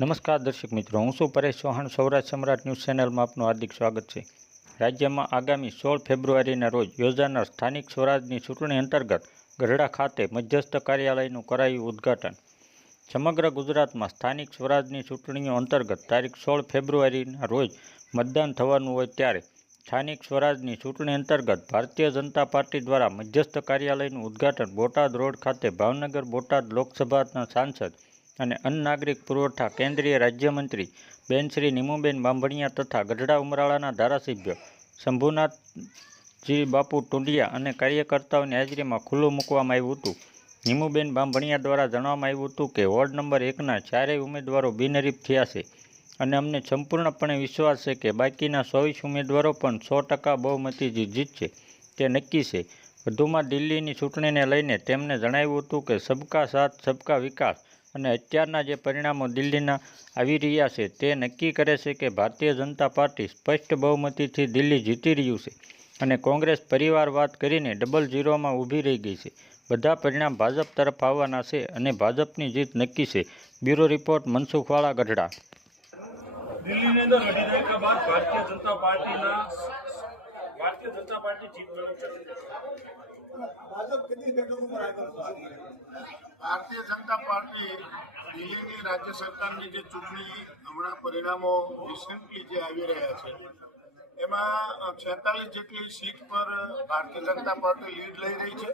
નમસ્કાર દર્શક મિત્રો, હું છું પરેશ ચૌહાણ. સૌરાષ્ટ્ર સમ્રાટ ન્યૂઝ ચેનલમાં આપનું હાર્દિક સ્વાગત છે. રાજ્યમાં આગામી સોળ ફેબ્રુઆરીના રોજ યોજાનાર સ્થાનિક સ્વરાજની ચૂંટણી અંતર્ગત ગઢડા ખાતે મધ્યસ્થ કાર્યાલયનું કરાયું ઉદ્ઘાટન. સમગ્ર ગુજરાતમાં સ્થાનિક સ્વરાજની ચૂંટણીઓ અંતર્ગત તારીખ સોળ ફેબ્રુઆરીના રોજ મતદાન થવાનું હોય ત્યારે સ્થાનિક સ્વરાજની ચૂંટણી અંતર્ગત ભારતીય જનતા પાર્ટી દ્વારા મધ્યસ્થ કાર્યાલયનું ઉદ્ઘાટન બોટાદ રોડ ખાતે ભાવનગર બોટાદ લોકસભાના સાંસદ અને અન્ન નાગરિક પુરવઠા કેન્દ્રીય રાજ્યમંત્રી બેન શ્રી નિમુબેન બાંભણિયા તથા ગઢડા ઉમરાળાના ધારાસભ્ય શંભુનાથજી બાપુ ટુંડિયા અને કાર્યકર્તાઓની હાજરીમાં ખુલ્લું મૂકવામાં આવ્યું હતું. નિમુબેન બાંભણિયા દ્વારા જણાવવામાં આવ્યું હતું કે, વોર્ડ નંબર એકના ચારેય ઉમેદવારો બિનહરીફ થયા છે અને અમને સંપૂર્ણપણે વિશ્વાસ છે કે બાકીના ચોવીસ ઉમેદવારો પણ સો ટકા બહુમતીથી જીતશે. તે નક્કી છે. વધુમાં દિલ્હીની ચૂંટણીને લઈને તેમણે જણાવ્યું હતું કે, સબકા સાથ, સબકા વિકાસ. અને અત્યારના જે પરિણામો દિલ્હીના આવી રહ્યા છે, તે નક્કી કરે છે કે ભારતીય જનતા પાર્ટી સ્પષ્ટ બહુમતીથી દિલ્હી જીતી રહ્યું છે અને કોંગ્રેસ પરિવારવાદ કરીને ડબલ ઝીરોમાં ઊભી રહી ગઈ છે. બધા પરિણામ ભાજપ તરફ આવવાના છે અને ભાજપની જીત નક્કી છે. Bureau report, Mansukhwala, Gadhada. દિલ્હીની અંદર અઢી દાયકા બાદ ભારતીય જનતા પાર્ટીના ભારતીય જનતા પાર્ટી જીત મેળવશે ભારતીય જનતા પાર્ટી દિલ્હીની રાજ્ય સરકારની જે ચૂંટણી હમણાં પરિણામો રિસેન્ટલી જે આવી રહ્યા છે, એમાં છેતાલીસ જેટલી સીટ પર ભારતીય જનતા પાર્ટી લીડ લઈ રહી છે.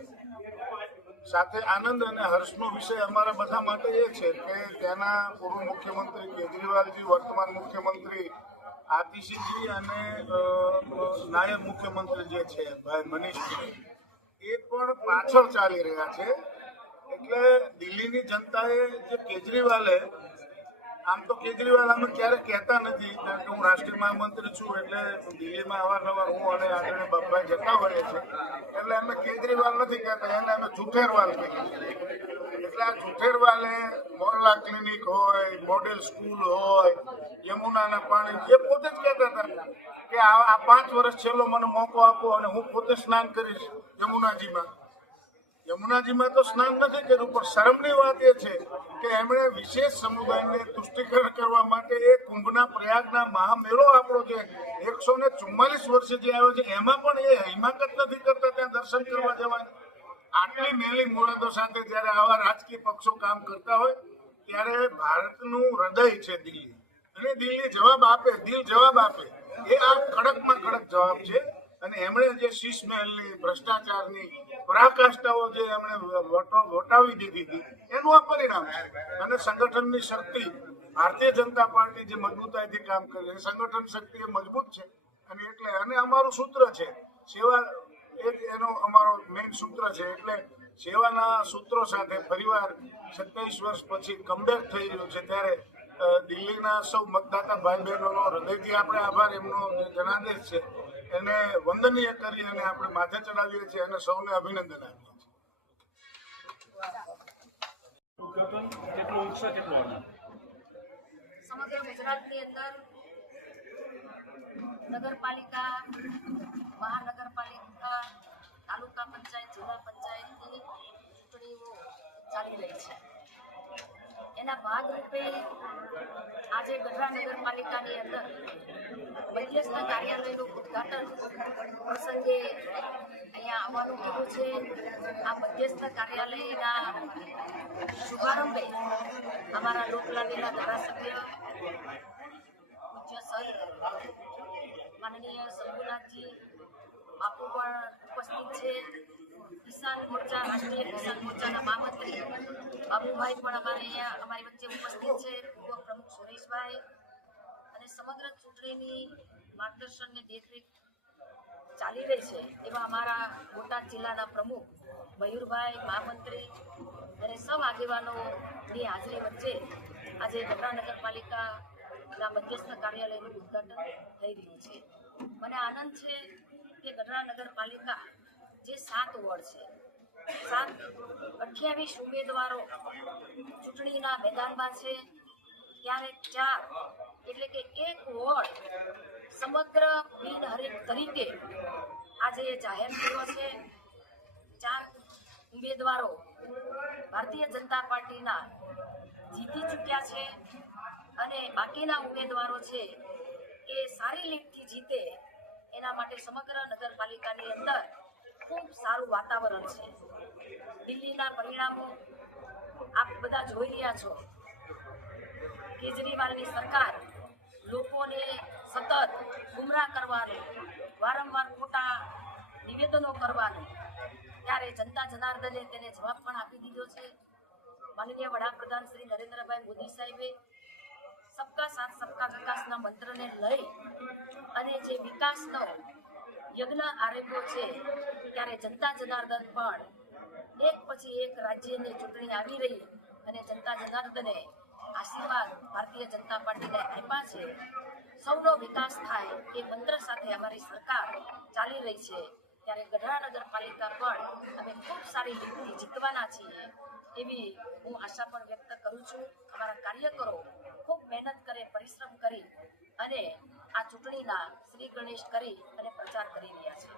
સાથે આનંદ અને હર્ષનો વિષય અમારા બધા માટે એ છે કે ત્યાંના પૂર્વ મુખ્યમંત્રી કેજરીવાલજી, વર્તમાન મુખ્યમંત્રી આતિશીજી અને નાયબ મુખ્યમંત્રી જે છે, ભાઈ મનીષજી. એ પણ પાછળ ચાલી રહ્યા છે. એટલે દિલ્હીની જનતાએ જે કેજરીવાલે આમ તો કેજરીવાલ અમે ક્યારે કહેતા નથી, કારણ કે હું રાષ્ટ્રીય મહામંત્રી છું, એટલે દિલ્હીમાં અવારનવાર હું અને આદરણીય બાપભાઈ જતા હોઈએ છે એટલે અમે કેજરીવાલ નથી કહેતા, એને અમે જુઠેરવાલ કહીએ. એટલે આ જુઠેરવાલે મોરલા ક્લિનિક હોય, મોડેલ સ્કૂલ હોય, યમુનાના પાણી એ પોતે જ કહેતા હતા કે આ પાંચ વર્ષ છેલ્લો મને મોકો આપો અને હું પોતે સ્નાન કરીશ. યમુનાજીમાં. યમુનાજીમાં તો સ્નાન નથી કર્યું, પણ શરમની વાત એ છે કે એમણે વિશેષ સમુદાયને તુષ્ટિકરણ કરવા માટે એ કુંભના પ્રયાગના મહામેળો આપણો જે એકસો ને ચુમ્માલીસ વર્ષે જે આવ્યો છે, એમાં પણ એ હિમાકત નથી કરતા ત્યાં દર્શન કરવા જવાની. આટલી મેલી મુરાદો સાથે જ્યારે આવા રાજકીય પક્ષો કામ કરતા હોય, ત્યારે ભારતનું હૃદય છે દિલ્હી. અને દિલ્હી જવાબ આપે, દિલ જવાબ આપે. એ આ કડકમાં કડક જવાબ છે. અને એમણે જે શીશ મહેલની ભ્રષ્ટાચારની પરાકાષ્ઠાઓ જે એમણે વટો, વટાવી દીધી હતી, એનું આ પરિણામ અને સંગઠનની શક્તિ, ભારતીય જનતા પાર્ટી જે મજબૂતાઈથી કામ કરે છે સંગઠન શક્તિ એ મજબૂત છે. અને એટલે, અને અમારું સૂત્ર છે, સેવા એક એનો અમારો મેઇન સૂત્ર છે, એટલે સેવાના સૂત્રો સાથે ફરીવાર સત્યાવીસ વર્ષ પછી કમબેક થઈ રહ્યું છે ત્યારે દિલ્હીના સૌ મતદાતા ભાઈ બહેનોનો હૃદયથી આપણે આભાર એમનો જનાદેશ છે એને વંદનીય કરી અને આપણે માથે ચડાવીએ છીએ અને સૌને અભિનંદન આપીએ છીએ. સમગ્ર ગુજરાતની અંદર નગરપાલિકા, મહાનગરપાલિકા, તાલુકા પંચાયત, જિલ્લા પંચાયતની ચૂંટણીઓ ચાલી રહી છે. એના ભાગરૂપે આજે ગઢડા નગરપાલિકાની અંદર મધ્યસ્થ કાર્યાલયનું ઉદ્ઘાટન પ્રસંગે અહીંયા આવવાનું કીધું છે. આ મધ્યસ્થ કાર્યાલયના શુભારંભે અમારા લોકલાલીના ધારાસભ્ય પૂજ્ય સર માનનીય શંભુનાથજી બાપુ પણ ઉપસ્થિત છે. કિસાન મોરચા, રાષ્ટ્રીય કિસાન મોરચાના મહામંત્રી બાબુભાઈ પણ અમારે અહીંયા અમારી વચ્ચે ઉપસ્થિત છે. પૂર્વ પ્રમુખ સુરેશભાઈ સમગ્ર ચૂંટણીની માર્ગદર્શનની દેખરેખ ચાલી રહી છે એવા અમારા બોટાદ જિલ્લાના પ્રમુખ મયુરભાઈ મહામંત્રી અને સૌ આગેવાનોની હાજરી વચ્ચે આજે ગઢડા નગરપાલિકાના મધ્યસ્થ કાર્યાલયનું ઉદઘાટન થઈ રહ્યું છે. મને આનંદ છે કે ગઢડા નગરપાલિકા જે સાત વોર્ડ છે, સાત અઠ્યાવીસ ઉમેદવારો ચૂંટણીના મેદાનમાં છે ત્યારે ચાર એટલે કે એક વોર્ડ સમગ્ર બિનહરીફ તરીકે આજે જાહેર થયો છે. ચાર ઉમેદવારો ભારતીય જનતા પાર્ટીના જીતી ચૂક્યા છે અને બાકીના ઉમેદવારો છે એ સારી લીડથી જીતે એના માટે સમગ્ર નગરપાલિકાની અંદર ખૂબ સારું વાતાવરણ છે. દિલ્હીના પરિણામો આપ બધા જોઈ રહ્યા છો. કેજરીવાલની સરકાર લોકોને સતત ગુમરાહ કરવાનું, વારંવાર ખોટા નિવેદનો કરવાનું. ત્યારે જનતા જનાર્દને તેને જવાબ પણ આપી દીધો છે. માનનીય વડાપ્રધાન શ્રી નરેન્દ્રભાઈ મોદી સાહેબે સબકા સાથ, સબકા વિકાસના મંત્રને લઈ અને જે વિકાસનો યજ્ઞ આરંભ્યો છે, ત્યારે જનતા જનાર્દન પણ એક પછી એક રાજ્યની ચૂંટણી આવી રહી અને જનતા જનાર્દને આશીર્વાદ ભારતીય જનતા પાર્ટીને આપ્યા છે. સૌનો વિકાસ થાય એ મંત્ર સાથે અમારી સરકાર ચાલી રહી છે. ત્યારે ગઢડા નગરપાલિકા પણ અમે ખૂબ સારી રીતથી જીતવાના છીએ એવી હું આશા પણ વ્યક્ત કરું છું. અમારા કાર્યકરો ખૂબ મહેનત કરે, પરિશ્રમ કરી અને આ ચૂંટણીના શ્રી ગણેશ કરી અને પ્રચાર કરી રહ્યા છે.